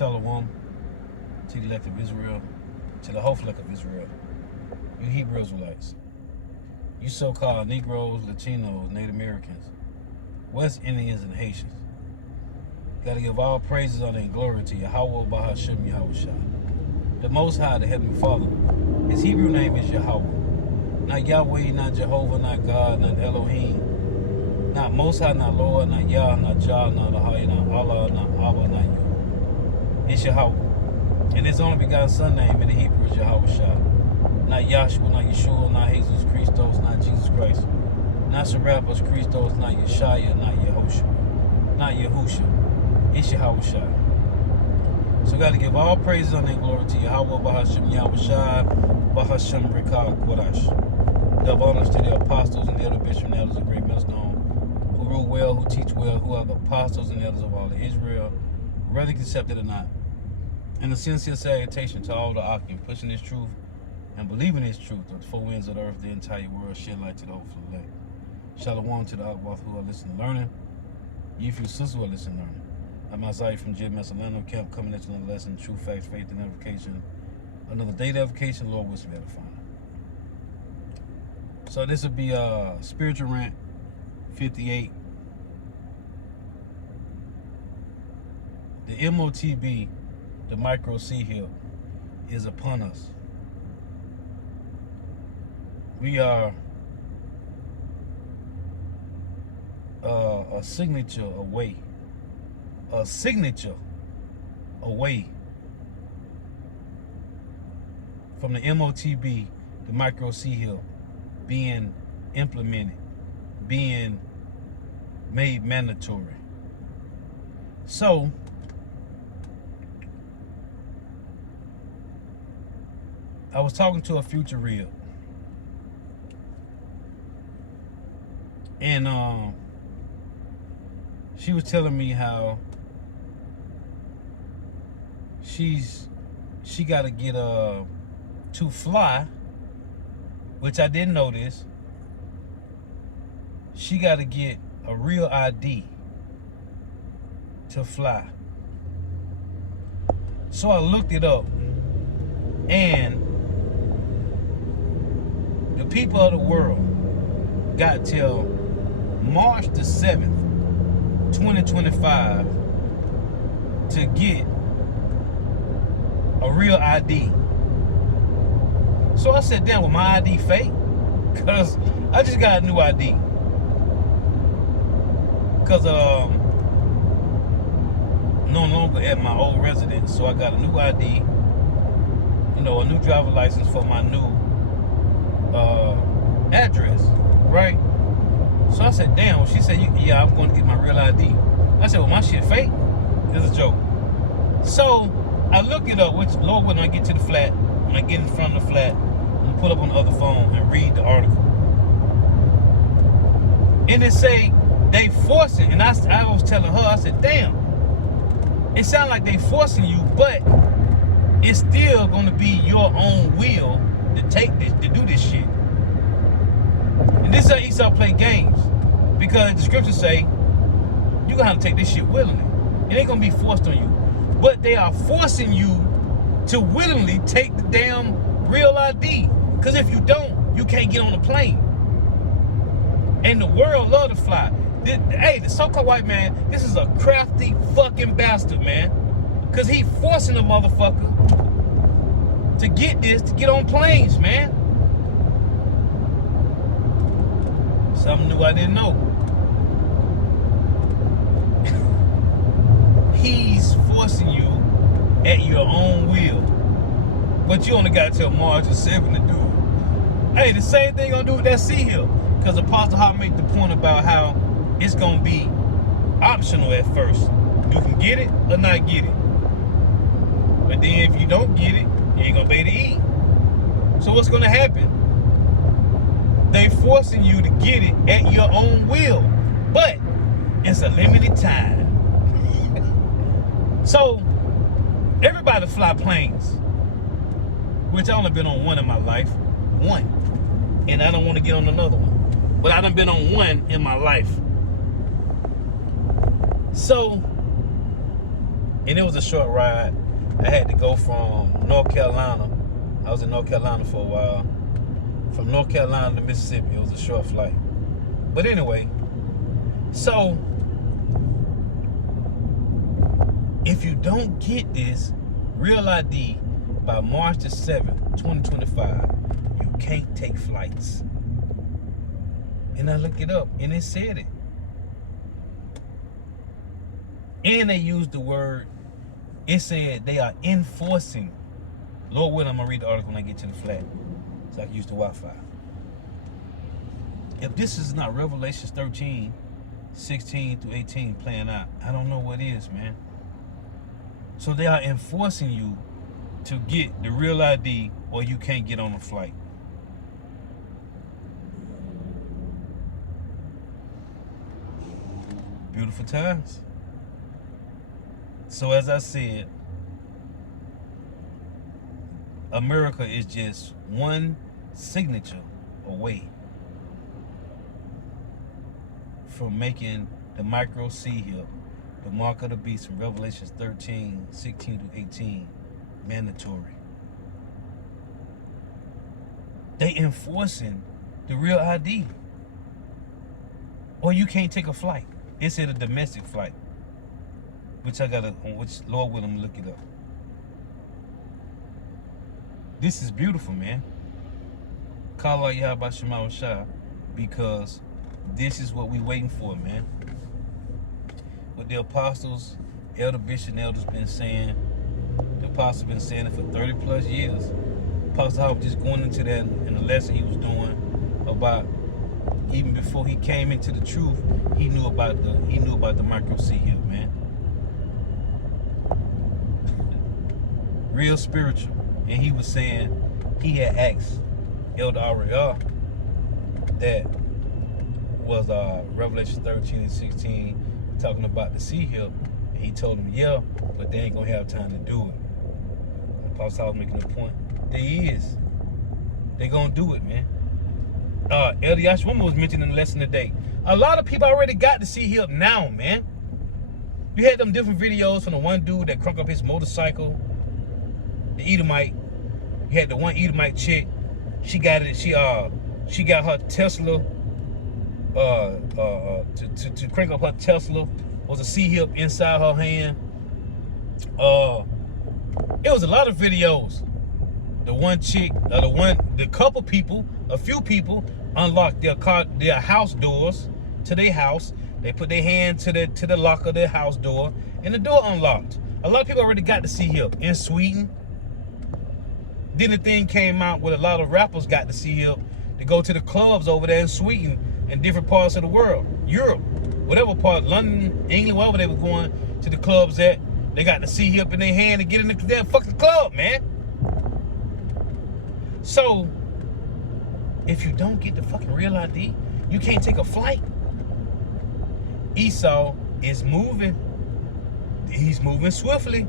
Shalom to the elect of Israel, to the whole flock of Israel, you Hebrew Israelites, you so-called Negroes, Latinos, Native Americans, West Indians, and Haitians. Gotta give all praises, honor, and glory to Yahweh, Bahashem, Yahweh, the Most High, the Heavenly Father. His Hebrew name is Yahweh. Not Yahweh, not Jehovah, not God, not Elohim, not Most High, not Lord, not Yah, not Jah, not Ahaya, not Allah, not Abba, not Yah. It's Yahweh. And his only begotten son name in the Hebrew is Yahweh Shah. Not Yahshua, not Yeshua, not Jesus Christos, not Jesus Christ. Not Serapis Christos, not Yeshaya, not Yehoshua, not Yahusha. It's Yahweh Shah. So we got to give all praises, honor, and glory to Yahweh, Bahashem, Yahweh Shah, Bahashem, Rekah, Kodash. Give honors to the apostles and the elder bishops and elders of great millstone, who rule well, who teach well, who are the apostles and elders of all of Israel, whether accepted or not. And a sincere salutation to all the Akim, pushing this truth and believing this truth of the four winds of the earth, the entire world, shed light to the overflow lake. Shalom to the Akbath who are listening and learning. You few sisters who are listening and learning. I'm Isaiah from JMS Atlanta Camp, coming into another lesson, truth, facts, faith, and edification. Another day of edification, Lord wills to be edifying. So this will be Spiritual Rant 58. The MOTB, the micro sea hill, is upon us. We are a signature away from the MOTB, the micro sea hill, being implemented, being made mandatory. So I was talking to a future rib, and she was telling me how she got to get to fly, which I didn't know this. She got to get a real ID to fly. So I looked it up, and the people of the world got till March the 7th, 2025 to get a real ID. So I said, damn, was my ID fake? Because I just got a new ID. Because no longer at my old residence. So I got a new ID, you know, a new driver license for my new address, right? So I said, damn. She said, yeah, I'm going to get my real ID. I said, well, my shit fake? It's a joke. So I looked it up, which, Lord, when I get to the flat, when I get in front of the flat, I'm going to pull up on the other phone and read the article. And it say they forcing, and I was telling her, I said, damn, it sounds like they forcing you, but it's still going to be your own will to take this, to do this shit. And this is how Esau play games, because the scriptures say you gonna have to take this shit willingly. It ain't gonna be forced on you, but they are forcing you to willingly take the damn real ID. Because if you don't, you can't get on the plane. And the world love to fly. Hey, the so-called white man, this is a crafty fucking bastard, man. Because he forcing the motherfucker to get this, to get on planes, man. Something new I didn't know. He's forcing you at your own will. But you only got till March the 7th to do it. Hey, the same thing gonna do with that sea hill. Because Apostle Hart made the point about how it's gonna be optional at first. You can get it or not get it. But then if you don't get it, you ain't gonna be able to eat. So what's gonna happen? They forcing you to get it at your own will, but it's a limited time. So everybody fly planes, which I only been on one in my life, one, and I don't want to get on another one. But I done been on one in my life. So And it was a short ride. I had to go from North Carolina. I was in North Carolina for a while. From North Carolina to Mississippi. It was a short flight. But anyway, so if you don't get this real ID by March the 7th, 2025, you can't take flights. And I looked it up and it said it. And they used the word, it said they are enforcing. Lord willing, I'm going to read the article when I get to the flat, so I can use the Wi-Fi. If this is not Revelations 13, 16 through 18 playing out, I don't know what is, man. So they are enforcing you to get the real ID or you can't get on a flight. Beautiful times. So as I said, America is just one signature away from making the micro C-hip, the mark of the beast from Revelations 13, 16 to 18, mandatory. They enforcing the real ID. Or you can't take a flight. It said a domestic flight. Which Lord willing, look it up. This is beautiful, man. Call out Yahweh Shema Shah, because this is what we waiting for, man. What the apostles, elder bishop and elders been saying, the apostle been saying it for 30 plus years. Apostle Howard just going into that in the lesson he was doing about, even before he came into the truth, he knew about the micro C here, man. Real spiritual. And he was saying he had asked Elder Ariel that was Revelation 13 and 16 talking about the sea hip. And he told him, yeah, but they ain't gonna have time to do it. Apostle was making a point. They gonna do it, man. Elder Yashwama was mentioning in the lesson today. A lot of people already got the sea hip now, man. You had them different videos from the one dude that crunk up his motorcycle, the Edomite. You had the one Edomite chick. She got it. She got her Tesla. To crank up her Tesla was a C-hip inside her hand. It was a lot of videos. The one chick, a few people unlocked their house doors to their house. They put their hand to the lock of their house door, and the door unlocked. A lot of people already got the C-hip in Sweden. Then the thing came out where a lot of rappers got the C-hip to go to the clubs over there in Sweden and different parts of the world, Europe, whatever part, London, England, wherever they were going to the clubs at. They got the C-hip in their hand to get in the damn fucking club, man. So, if you don't get the fucking real ID, you can't take a flight. Esau is moving. He's moving swiftly.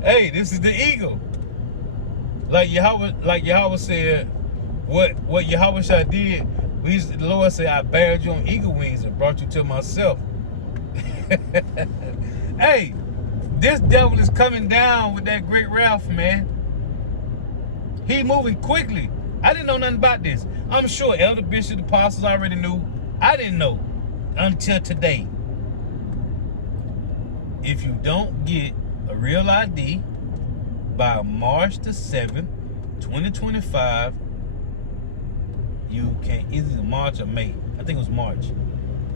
Hey, this is the eagle. Like Yahweh said, what Yahweh Shah did, the Lord said, I bared you on eagle wings and brought you to myself. Hey, this devil is coming down with that great wrath, man. He moving quickly. I didn't know nothing about this. I'm sure elder bishop, apostles already knew. I didn't know until today. If you don't get a real ID by March the 7th, 2025, you can't, either March or May, I think it was March,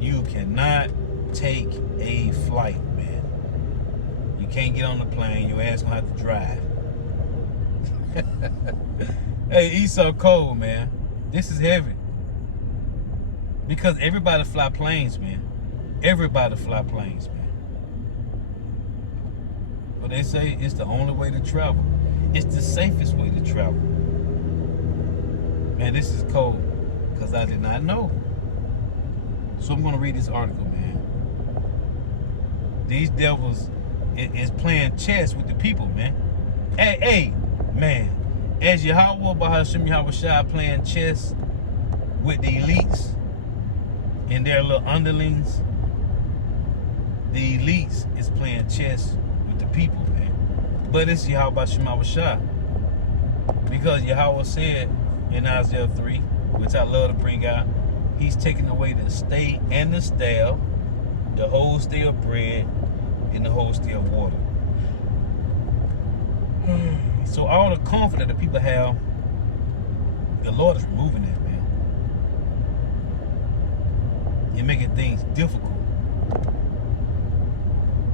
you cannot take a flight, man. You can't get on the plane, your ass gonna have to drive. Hey, Esau cold, man. This is heavy. Because everybody fly planes, man. Everybody fly planes, man. But they say it's the only way to travel. It's the safest way to travel. Man, this is cold. Because I did not know. So I'm going to read this article, man. These devils is playing chess with the people, man. Hey, man. As Yahweh Bahashim Yahweh Shai playing chess with the elites and their little underlings, the elites is playing chess with the people, man. But it's Yahweh Shema Shah. Because Yahweh said in Isaiah 3, which I love to bring out, he's taking away the stay and the stale, the whole stay of bread, and the whole stay of water. So all the comfort that the people have, the Lord is removing that, man. You're making things difficult.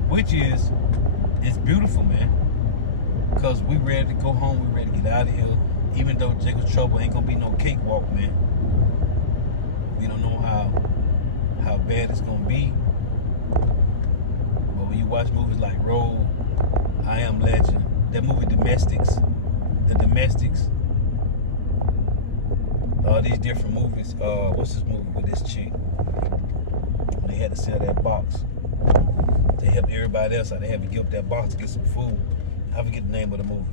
Which is, it's beautiful, man. Because we ready to go home, we ready to get out of here. Even though Jacob's trouble ain't gonna be no cakewalk, man. We don't know how bad it's gonna be. But when you watch movies like Roll, I Am Legend, that movie The Domestics, all these different movies. What's this movie with this chick? They had to sell that box. They helped everybody else out. They had to give up that box to get some food. I forget the name of the movie.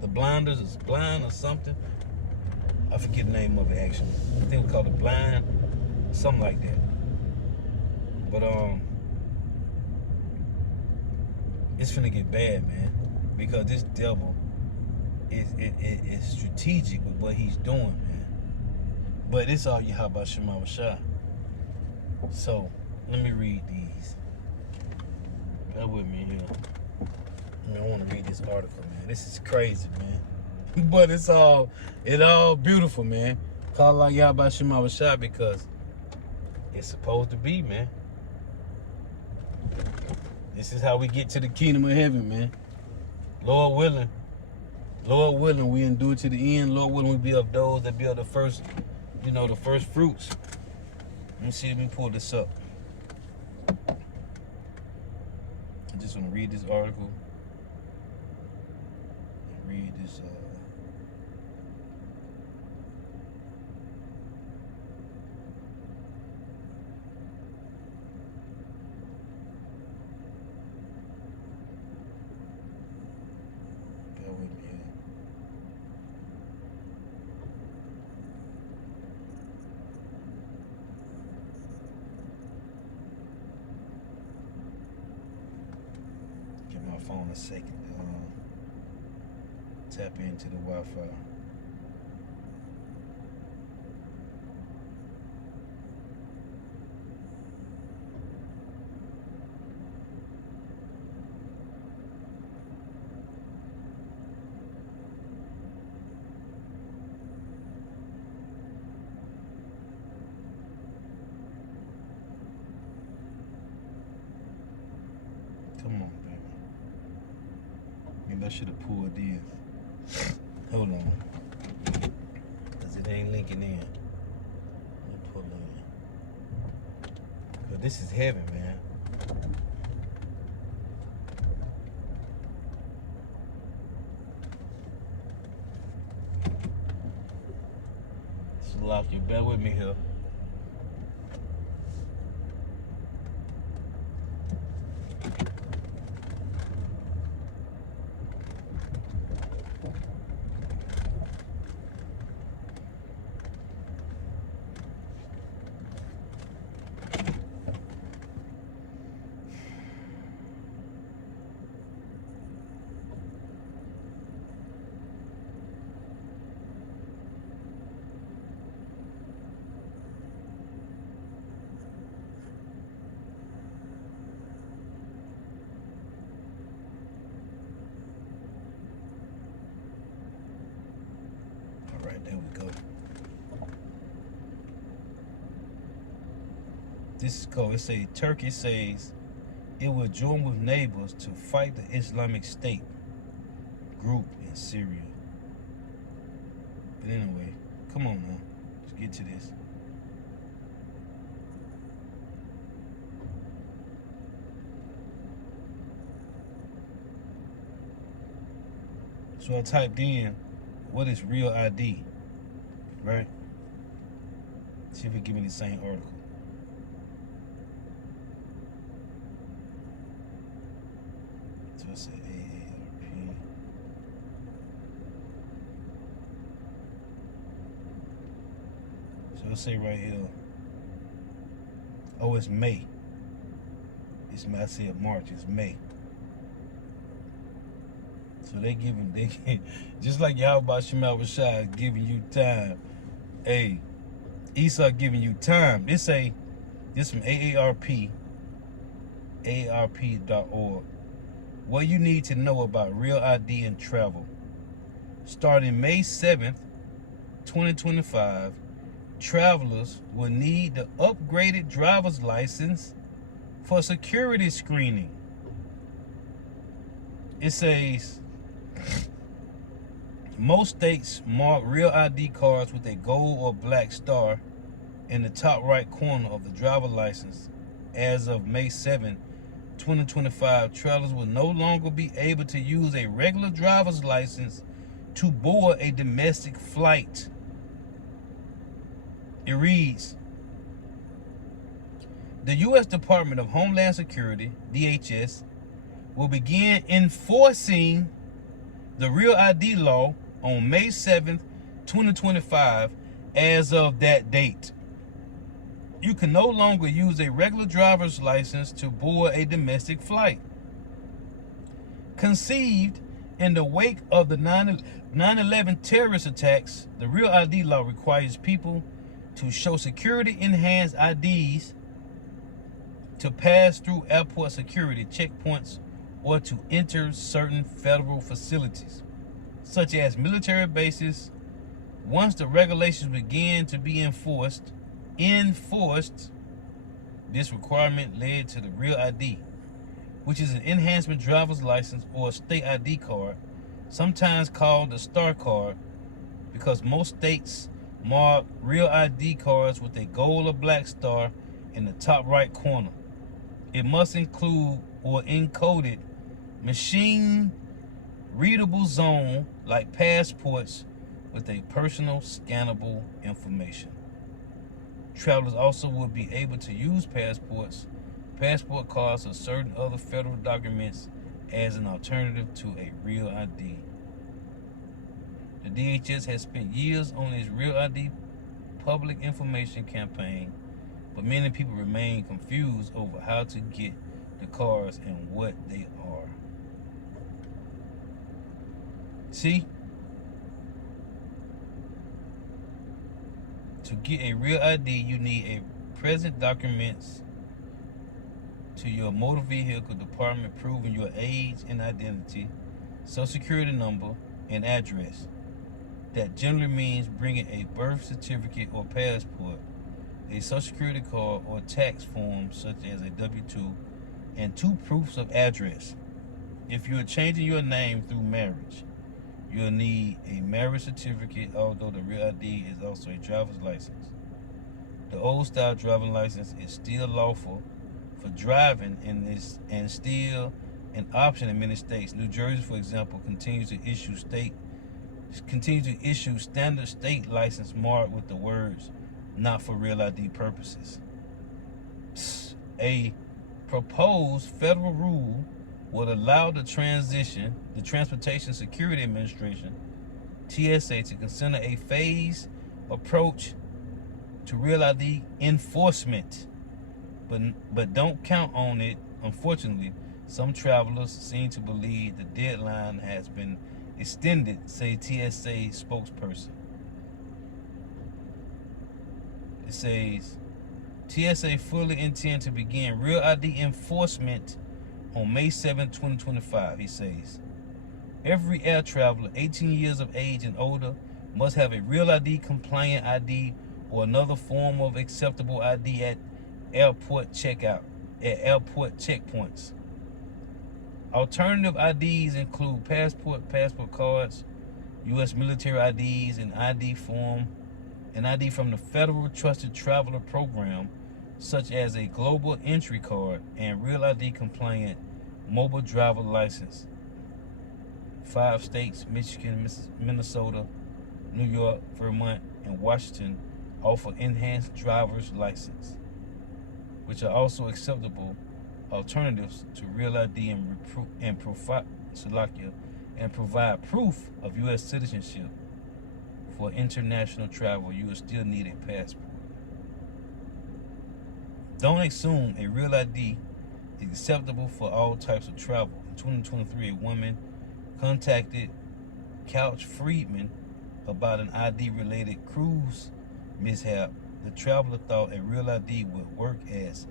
The Blinders is Blind or something. I forget the name of it actually. I think we called it Blind, something like that. But it's finna get bad, man, because this devil is strategic with what he's doing, man. But it's all Yahweh Shema Shah. So let me read these. Bear with me here. I want to read this article, man. This is crazy, man. But it's all beautiful, man. Call out Yahweh Shema Shah because it's supposed to be, man. This is how we get to the kingdom of heaven, man. Lord willing, we endure to the end. Lord willing, we be of those that be of the first, the first fruits. Let me see, let me pull this up. I just want to read this article. Read this. Bear with me here. Give my phone a second. Tap into the Wi-Fi. Come on, baby. Maybe I should have pulled this. Hold on. Because it ain't linking in. Let me pull it in. Because this is heavy, man. So lock you. Bear with me here. All right, there we go. This is cool. It says Turkey says it will join with neighbors to fight the Islamic State group in Syria. But anyway, come on now. Let's get to this. So I typed in, what is real ID? Right? See if it give me the same article. So I say AARP. So I say right here. Oh, it's May. I said March, it's May. So they just like Yahweh Shemal Rashad giving you time. Hey, Esau giving you time. This from AARP.org. What you need to know about Real ID and travel. Starting May 7th, 2025, travelers will need the upgraded driver's license for security screening. It says most states mark Real ID cards with a gold or black star in the top right corner of the driver's license. As of May 7, 2025, travelers will no longer be able to use a regular driver's license to board a domestic flight. It reads, the U.S. Department of Homeland Security, DHS, will begin enforcing the Real ID law on May 7th, 2025. As of that date, you can no longer use a regular driver's license to board a domestic flight. Conceived in the wake of the 9/11 terrorist attacks, the Real ID law requires people to show security-enhanced IDs to pass through airport security checkpoints or to enter certain federal facilities, such as military bases. Once the regulations begin to be enforced, this requirement led to the Real ID, which is an enhancement driver's license or a state ID card, sometimes called the STAR card, because most states mark Real ID cards with a gold or black star in the top right corner. It must include or encoded machine readable zone like passports with a personal scannable information. Travelers also will be able to use passports, passport cards, or certain other federal documents as an alternative to a Real ID. The DHS has spent years on its Real ID public information campaign, but many people remain confused over how to get the cards and what they are. See? To get a Real ID, you need a present documents to your motor vehicle department proving your age and identity, social security number, and address. That generally means bringing a birth certificate or passport, a social security card or tax form such as a W-2, and 2 proofs of address. If you are changing your name through marriage, you'll need a marriage certificate, although the Real ID is also a driver's license. The old style driving license is still lawful for driving and still an option in many states. New Jersey, for example, continues to issue standard state license marked with the words "not for Real ID purposes." A proposed federal rule would allow the Transportation Security Administration, TSA, to consider a phased approach to Real ID enforcement, but don't count on it. Unfortunately, some travelers seem to believe the deadline has been extended, say TSA spokesperson. It says, TSA fully intend to begin Real ID enforcement on May 7, 2025, he says. Every air traveler 18 years of age and older must have a Real ID compliant ID or another form of acceptable ID at airport checkpoints. Alternative IDs include passport cards, U.S. military IDs, and ID from the Federal Trusted Traveler Program, such as a global entry card and Real ID compliant mobile driver license. 5 states, Michigan, Minnesota, New York, Vermont, and Washington, offer enhanced driver's license, which are also acceptable alternatives to Real ID and provide proof of U.S. citizenship. For international travel, you will still need a passport. Don't assume a Real ID is acceptable for all types of travel. In 2023, a woman contacted Couch Freedman about an ID-related cruise mishap. The traveler thought a real ID would work as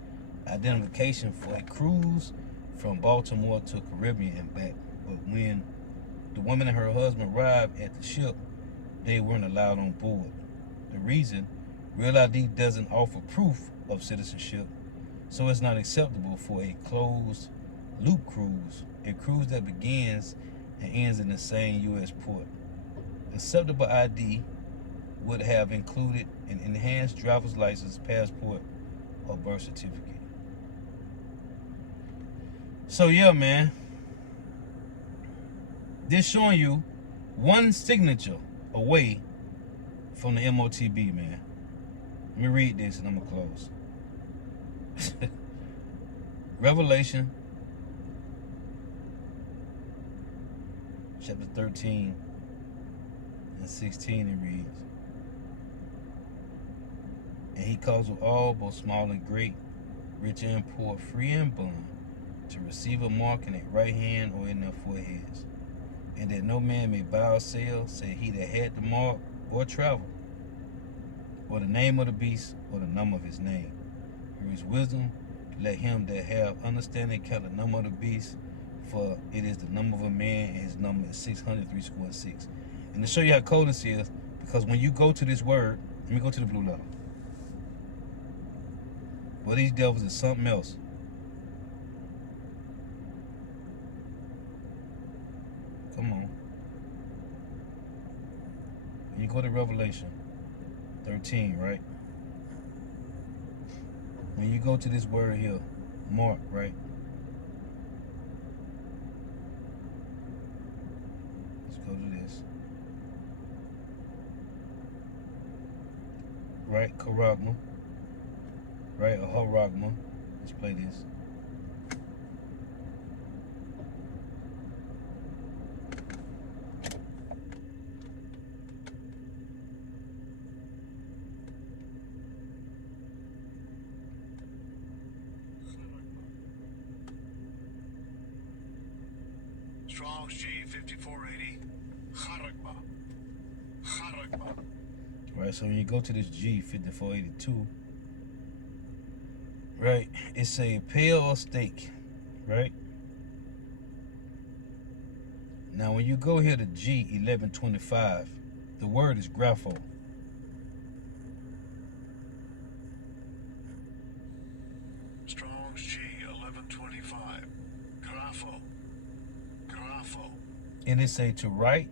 identification for a cruise from Baltimore to Caribbean and back. But when the woman and her husband arrived at the ship, they weren't allowed on board. The reason, real ID doesn't offer proof of citizenship, so it's not acceptable for a closed loop cruise, a cruise that begins and ends in the same U.S. port. Acceptable ID would have included an enhanced driver's license, passport, or birth certificate. So yeah, man, this showing you one signature away from the MOTB, man. Let me read this and I'm gonna close. Revelation chapter 13 and 16, it reads, and he causeth all, both small and great, rich and poor, free and bond, to receive a mark in their right hand or in their foreheads, and that no man may buy or sell, save he that had the mark, or travel, or the name of the beast, or the number of his name. Here is wisdom. Let him that have understanding count the number of the beast, for it is the number of a man, and his number is 666. And to show you how cold this is, because when you go to this word, let me go to the blue letter. Well, these devils is something else. Come on. When you go to Revelation 13, right? When you go to this word here, mark, right? Let's go to this. Right, Karagma. Right, a Haragma. Let's play this. Strong's G 5480. Haragma. Haragma. Right, so when you go to this G 5482, right, it's a pale or steak, right? Now when you go here to G 1125, the word is grapho. Strong's G 1125. Grapho. Grapho. And it say to write,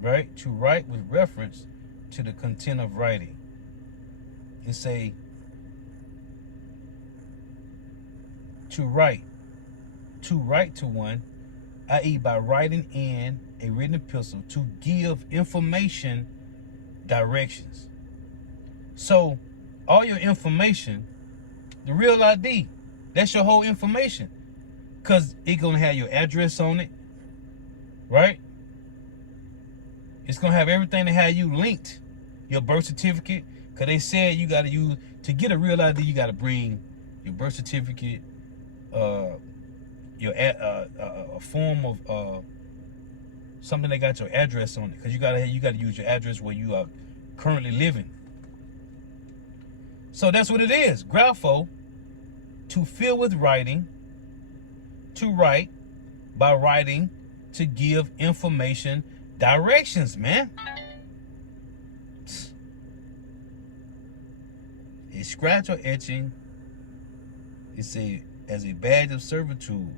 right? To write with reference to the content of writing. It say to write to one, i.e. by writing in a written epistle to give information, directions. So all your information, the real ID, that's your whole information. Because it's going to have your address on it, right? It's going to have everything that have you linked, your birth certificate. Because they said you got to use, to get a real ID, you got to bring your birth certificate, a form of something that got your address on it. Because you got to use your address where you are currently living. So that's what it is. Grapho, to fill with writing, to write, by writing, to give information, directions, man. A scratch or etching is as a badge of servitude,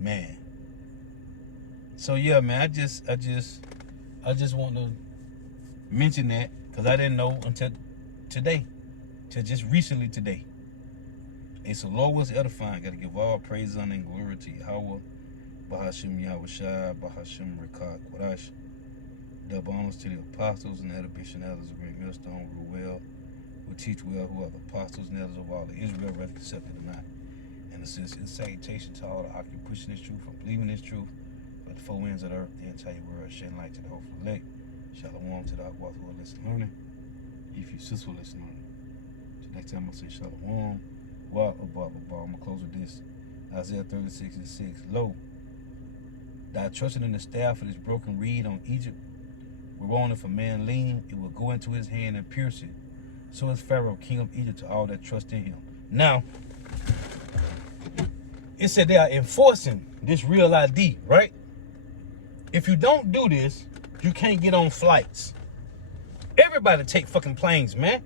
man. So yeah, man, I just want to mention that because I didn't know until today, till just recently today. And so Lord was edifying. Got to give all praise, honor, and glory to Yahweh, Bahashim Yahweh Shai, Bahashim Rekah Kodash. Double honors to the apostles and elder bishop elders of Great Millstone, rule well, who teach well, who are the apostles and elders of all of Israel, whether accepted or not. And assist in salutation to all the occupants pushing this truth, from believing this truth, but the four winds of the earth, the entire world, shedding light to the hopeful elect. Shalom to the Akwath who are listening learning. If you sis will listen learning. Next time I say Shalom, Wa Abba. I'm gonna close with this. Isaiah 36:6. Lo, thou trusted in the staff of this broken reed on Egypt. Whereon if a man lean, it will go into his hand and pierce it. So is Pharaoh, king of Egypt, to all that trust in him. Now, it said they are enforcing this real ID, right? If you don't do this, you can't get on flights. Everybody take fucking planes, man.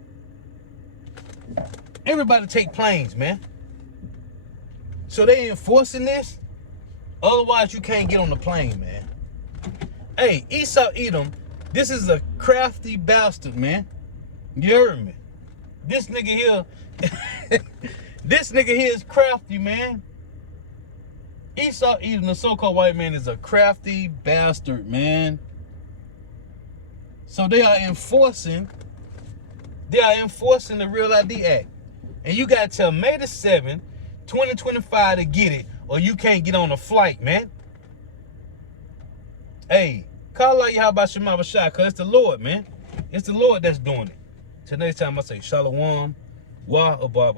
Everybody take planes, man. So they enforcing this. Otherwise, you can't get on the plane, man. Hey, Esau Edom, this is a crafty bastard, man. You heard me? This nigga here, this nigga here is crafty, man. Esau Edom, the so-called white man, is a crafty bastard, man. So they are enforcing the Real ID Act. And you got till May the 7th, 2025 to get it, or you can't get on a flight, man. Hey, call out Yahweh Shema Bashai, because it's the Lord, man. It's the Lord that's doing it. Till next time, I say Shalom, Wa Abba.